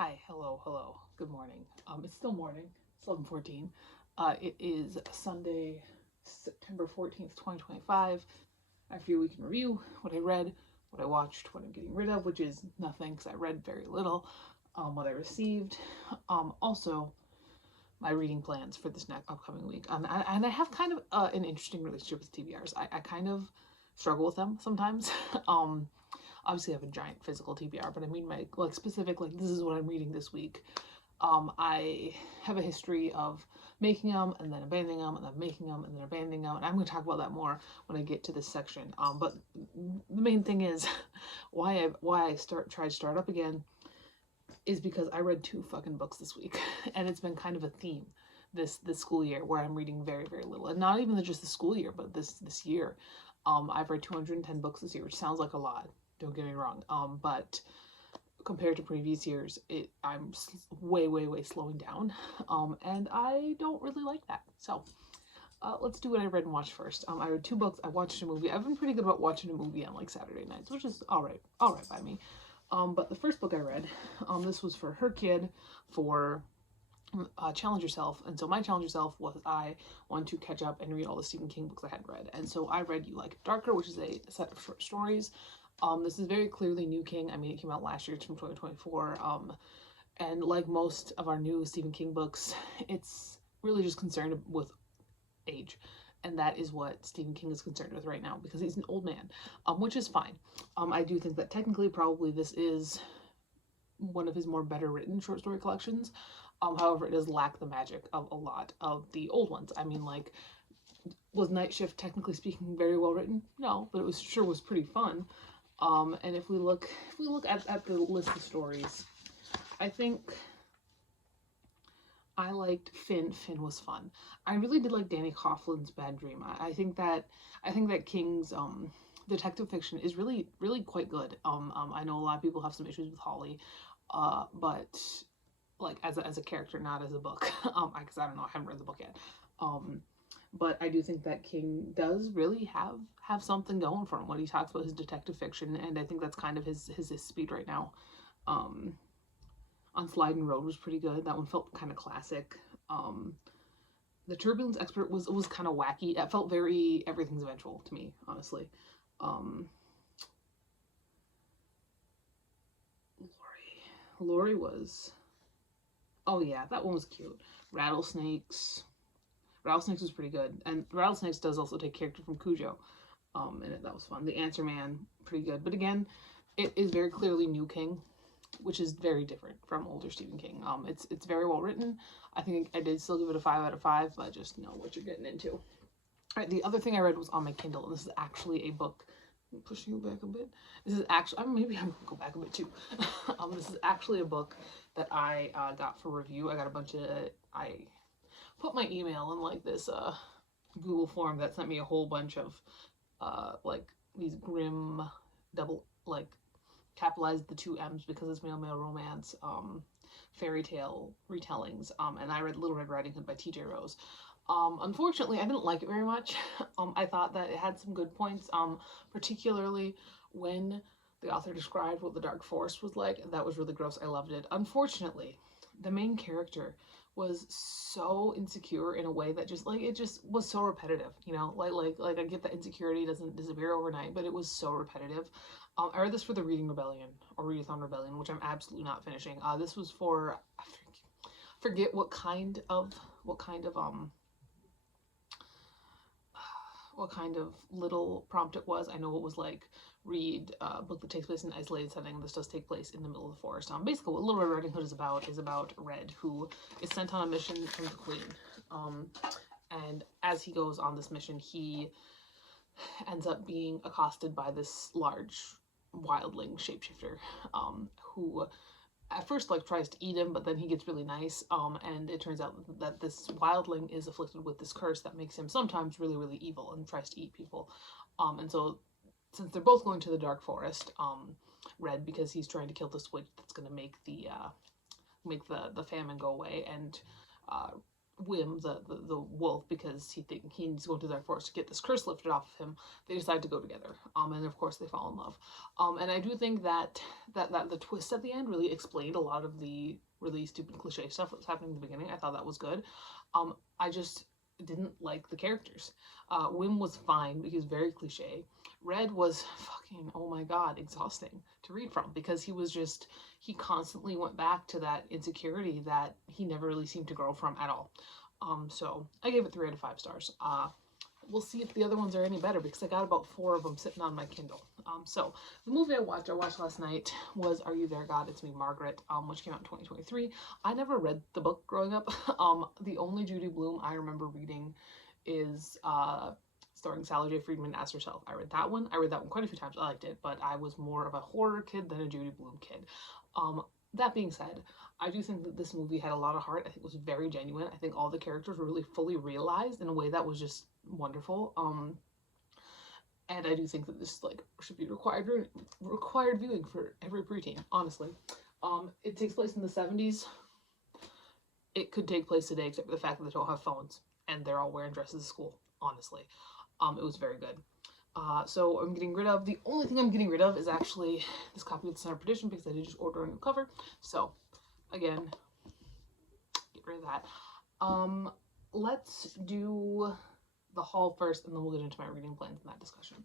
Hi, hello, good morning. It's still morning, it's 11:14. It is Sunday, September 14th, 2025. After your week in review, what I read, what I watched, what I'm getting rid of, which is nothing because I read very little, what I received, also my reading plans for this next upcoming week. And I have kind of an interesting relationship with TBRs. I kind of struggle with them sometimes. um, Obviously, I have a giant physical TBR, but I mean my like specific like this is what I'm reading this week. I have a history of making them and then abandoning them and then making them and then abandoning them, and I'm going to talk about that more when I get to this section. But the main thing is why I tried to start up again is because I read 2 fucking books this week, and it's been kind of a theme this school year where I'm reading very little, and not even just the school year, but this year. I've read 210 books this year, which sounds like a lot. Don't get me wrong. But compared to previous years, I'm way slowing down, and I don't really like that. So let's do what I read and watched first. I read 2 books. I watched a movie. I've been pretty good about watching a movie on like Saturday nights, which is all right by me. But the first book I read, this was for her kid, for challenge yourself. And so my challenge yourself was I wanted to catch up and read all the Stephen King books I hadn't read. And so I read You Like It Darker, which is a set of short stories. This is very clearly new King. I mean, it came out last year. It's from 2024. And like most of our new Stephen King books, it's really just concerned with age. And that is what Stephen King is concerned with right now because he's an old man, which is fine. I do think that technically, probably this is one of his more better written short story collections. However, it does lack the magic of a lot of the old ones. I mean, like, was Night Shift technically speaking very well written? No, but it was pretty fun. And if we look at the list of stories, I think I liked Finn. Finn was fun. I really did like Danny Coughlin's Bad Dream. I think that King's detective fiction is really quite good. I know a lot of people have some issues with Holly, but like as a character, not as a book. Because I don't know, I haven't read the book yet. Um, but I do think that King does really have something going for him when he talks about his detective fiction, and I think that's kind of his speed right now. Um, on Sliding Road was pretty good. That one felt kind of classic. Um, the Turbulence Expert was kind of wacky. It felt very Everything's Eventual to me, honestly. Um, Lori was, oh yeah, that one was cute. Rattlesnakes. Rattlesnakes was pretty good, and Rattlesnakes does also take character from Cujo. And that was fun. The Answer Man, pretty good, but again, it is very clearly new King, which is very different from older Stephen King. It's very well written. I think I did still give it a 5 out of 5, but just know what you're getting into. All right, the other thing I read was on my Kindle, and this is actually a book. I'm pushing you back a bit. This is actually, maybe I'm gonna go back a bit too. This is actually a book that I got for review. I got a bunch of, I put my email in like this Google form that sent me a whole bunch of like these grim double like capitalized the 2 M's because it's male romance fairy tale retellings, and I read Little Red Riding Hood by TJ Rose. Unfortunately, I didn't like it very much. I thought that it had some good points, particularly when the author described what the Dark Forest was like. That was really gross. I loved it. Unfortunately, the main character was so insecure in a way that just like it just was so repetitive, you know, like I get that insecurity doesn't disappear overnight, but it was so repetitive. I read this for the Reading Rebellion or Readathon Rebellion, which I'm absolutely not finishing. This was for I forget what kind of little prompt it was. I know it was like read a book that takes place in an isolated setting. This does take place in the middle of the forest. Basically, what Little Red Riding Hood is about Red, who is sent on a mission from the Queen. And as he goes on this mission, he ends up being accosted by this large wildling shapeshifter, who at first like tries to eat him, but then he gets really nice, and it turns out that this wildling is afflicted with this curse that makes him sometimes really evil and tries to eat people. And so since they're both going to the Dark Forest, Red, because he's trying to kill this witch that's going to make the famine go away, and Wim, the wolf, because he's going to the Dark Forest to get this curse lifted off of him. They decide to go together, and of course they fall in love. And I do think that the twist at the end really explained a lot of the really stupid cliche stuff that was happening in the beginning. I thought that was good. I just didn't like the characters. Wim was fine, but he was very cliche. Red was fucking, oh my god, exhausting to read from, because he constantly went back to that insecurity that he never really seemed to grow from at all. So I gave it 3 out of 5 stars. We'll see if the other ones are any better, because I got about 4 of them sitting on my Kindle. So the movie I watched last night was Are You There, God? It's Me, Margaret, which came out in 2023. I never read the book growing up. The only Judy Blume I remember reading is starring Sally J. Friedman as herself. I read that one quite a few times. I liked it, but I was more of a horror kid than a Judy Blume kid. That being said, I do think that this movie had a lot of heart. I think it was very genuine. I think all the characters were really fully realized in a way that was just wonderful. And I do think that this should be required viewing for every preteen, honestly. It takes place in the 70s. It could take place today, except for the fact that they don't have phones and they're all wearing dresses to school, honestly. It was very good. So the only thing I'm getting rid of is actually this copy of the Center Petition, because I did just order a new cover. So, again, get rid of that. Let's do the haul first, and then we'll get into my reading plans and that discussion.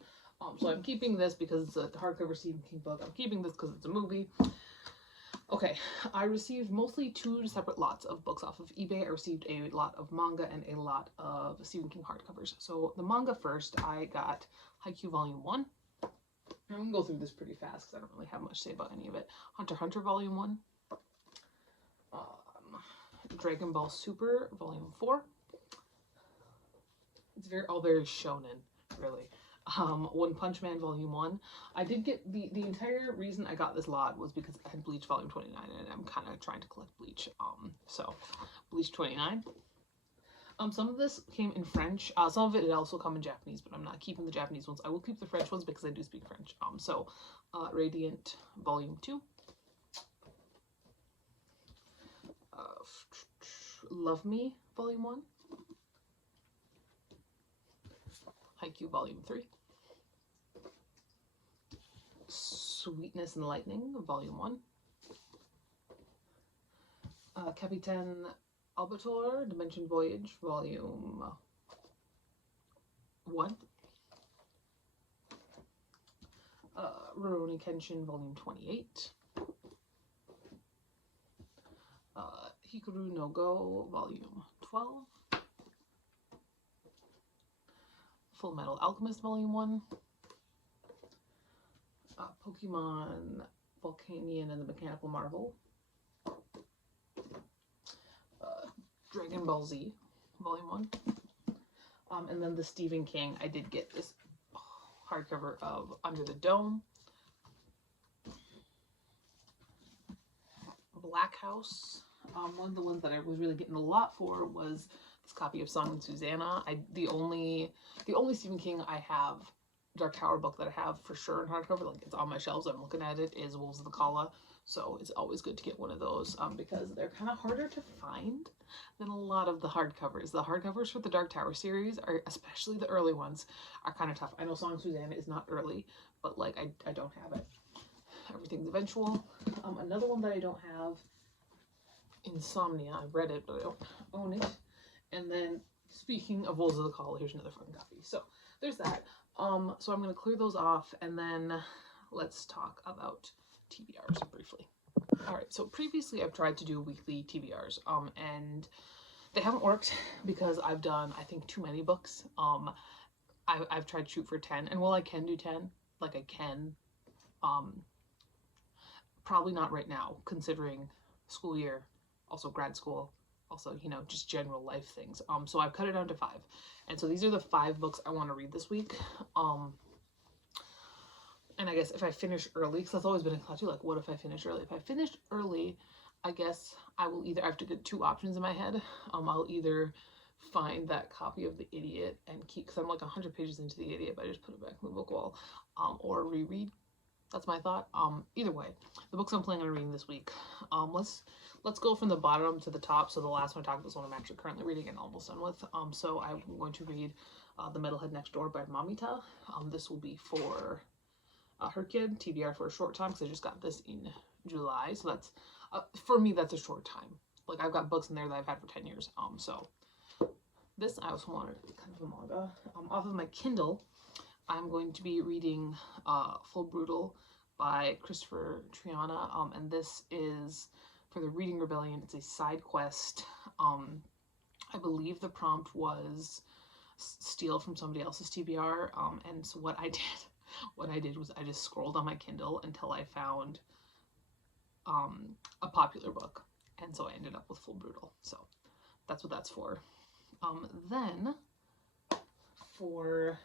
So I'm keeping this because it's a hardcover Stephen King book. I'm keeping this because it's a movie. Okay, I received mostly 2 separate lots of books off of eBay. I received a lot of manga and a lot of Stephen King hardcovers. So the manga first, I got Haikyuu Volume 1. I'm going to go through this pretty fast because I don't really have much to say about any of it. Hunter x Hunter Volume 1. Dragon Ball Super Volume 4. It's all very shonen, really. One Punch Man Volume 1. I did get the entire reason I got this lot was because I had Bleach Volume 29, and I'm kind of trying to collect Bleach. So Bleach 29. Some of this came in French. Some of it also come in Japanese, but I'm not keeping the Japanese ones. I will keep the French ones because I do speak French. So Radiant Volume 2. Love Me Volume 1. Haikyuu Volume 3. Sweetness and Lightning Volume 1. Capitaine Albator Dimension Voyage Volume 1. Rurouni Kenshin Volume 28. Hikaru no Go Volume 12. Full Metal Alchemist Volume 1. Pokemon Volcanion and the Mechanical Marvel. Dragon Ball Z Volume 1. And then the Stephen King, I did get this hardcover of Under the Dome. Black House. One of the ones that I was really getting a lot for was this copy of Song and Susanna. The only Stephen King I have, Dark Tower book that I have for sure in hardcover, it's on my shelves, I'm looking at it, is Wolves of the Kala. So it's always good to get one of those because they're kind of harder to find than a lot of the hardcovers. The hardcovers for the Dark Tower series, especially the early ones, are kind of tough. I know Song of Susanna is not early, but I don't have it. Everything's eventual. Another one that I don't have, Insomnia. I've read it, but I don't own it. And then, speaking of Wolves of the Call, here's another fun copy. So there's that. So I'm going to clear those off, and then let's talk about TBRs briefly. Alright, so previously I've tried to do weekly TBRs, and they haven't worked because I've done, I think, too many books. I've tried to shoot for 10, and while I can do 10, I can, probably not right now, considering school year, also grad school, also, just general life things. So I've cut it down to 5. And so these are the 5 books I want to read this week. And I guess if I finish early, because that's always been a thought too, what if I finish early? If I finish early, I guess I have to get 2 options in my head. I'll either find that copy of The Idiot and keep, because I'm 100 pages into The Idiot, but I just put it back in the book wall, or reread That's my thought. Either way, the books I'm planning on reading this week. Let's go from the bottom to the top. So the last one I talked about is one I'm actually currently reading and almost done with. So I'm going to read The Metalhead Next Door by Mamita. This will be for her kid, TBR, for a short time, because I just got this in July. So that's for me, that's a short time. Like, I've got books in there that I've had for 10 years. So this I also wanted kind of a manga. Off of my Kindle, I'm going to be reading Full Brutal by Christopher Triana, and this is for the Reading Rebellion. It's a side quest. I believe the prompt was steal from somebody else's TBR, and so what I did was I just scrolled on my Kindle until I found a popular book, and so I ended up with Full Brutal. So that's what that's for. Then for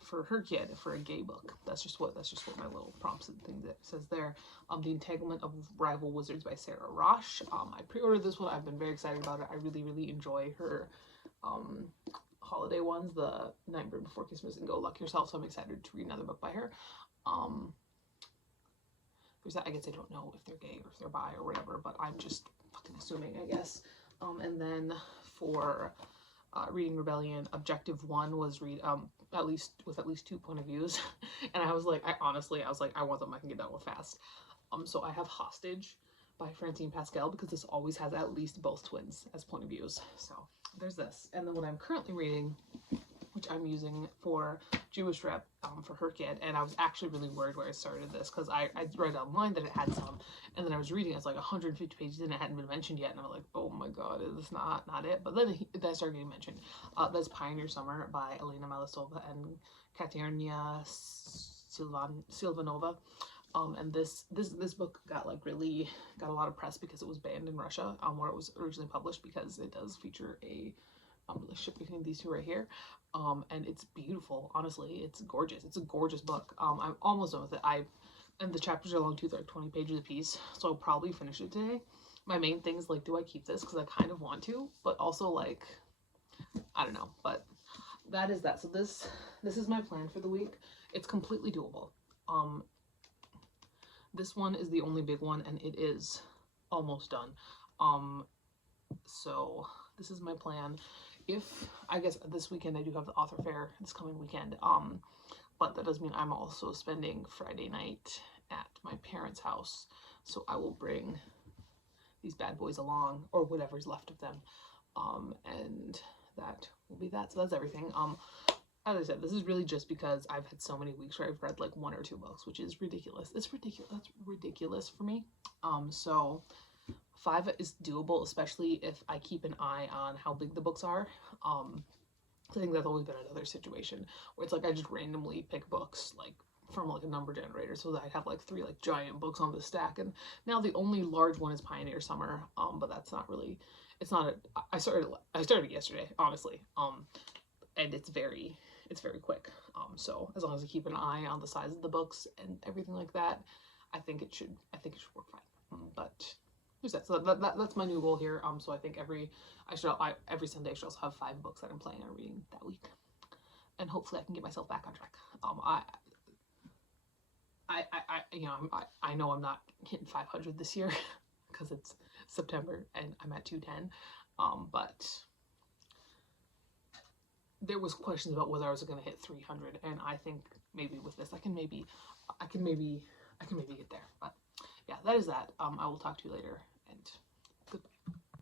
for her kid, for a gay book. That's just what my little prompts and thing that says there. The Entanglement of Rival Wizards by Sarah Rosh. I pre-ordered this one. I've been very excited about it. I really enjoy her holiday ones, the Nightmare Before Christmas and Go Luck Yourself. So I'm excited to read another book by her. There's that. I guess I don't know if they're gay or if they're bi or whatever, but I'm just fucking assuming, I guess. And then for Reading Rebellion, Objective 1 was read at least 2 point of views. And I was like, I want something I can get done with fast. So I have Hostage by Francine Pascal, because this always has at least both twins as point of views. So there's this. And then what I'm currently reading, which I'm using for Jewish Rep for her kid, and I was actually really worried where I started this, because I read online that it had some, and then I was reading, it's like 150 pages and it hadn't been mentioned yet, and I was like, oh my god, is this not it? But then I started getting mentioned. That's Pioneer Summer by Elena Malesova and Katerina Silvanova. And this book got a lot of press because it was banned in Russia, where it was originally published, because it does feature a relationship between these two right here. And it's beautiful. Honestly, it's gorgeous. It's a gorgeous book. I'm almost done with it. And the chapters are long too. They're like 20 pages a piece, so I'll probably finish it today. My main thing is, like, do I keep this? Because I kind of want to, but also, like, I don't know. But that is that. So this is my plan for the week. It's completely doable. This one is the only big one, and it is almost done. So this is my plan. I guess this weekend I do have the author fair this coming weekend, but that does mean I'm also spending Friday night at my parents' house, so I will bring these bad boys along, or whatever's left of them, and that will be that. So that's everything. As I said, this is really just because I've had so many weeks where I've read like 1 or 2 books, which is ridiculous. It's ridiculous. That's ridiculous for me. So 5 is doable, especially if I keep an eye on how big the books are. I think that's always been another situation where it's like I just randomly pick books like from like a number generator, so that I'd have like 3 like giant books on the stack. And now the only large one is Pioneer Summer, but that's not really. It's not a. I started yesterday, honestly. And it's very quick. So as long as I keep an eye on the size of the books and everything like that, I think it should work fine. But there's that. So that's my new goal here. So I think every Sunday I should also have 5 books that I'm planning on reading that week, and hopefully I can get myself back on track. I know I'm not hitting 500 this year because it's September and I'm at 210. But there was questions about whether I was going to hit 300, and I think maybe with this I can maybe get there. But yeah, that is that. I will talk to you later.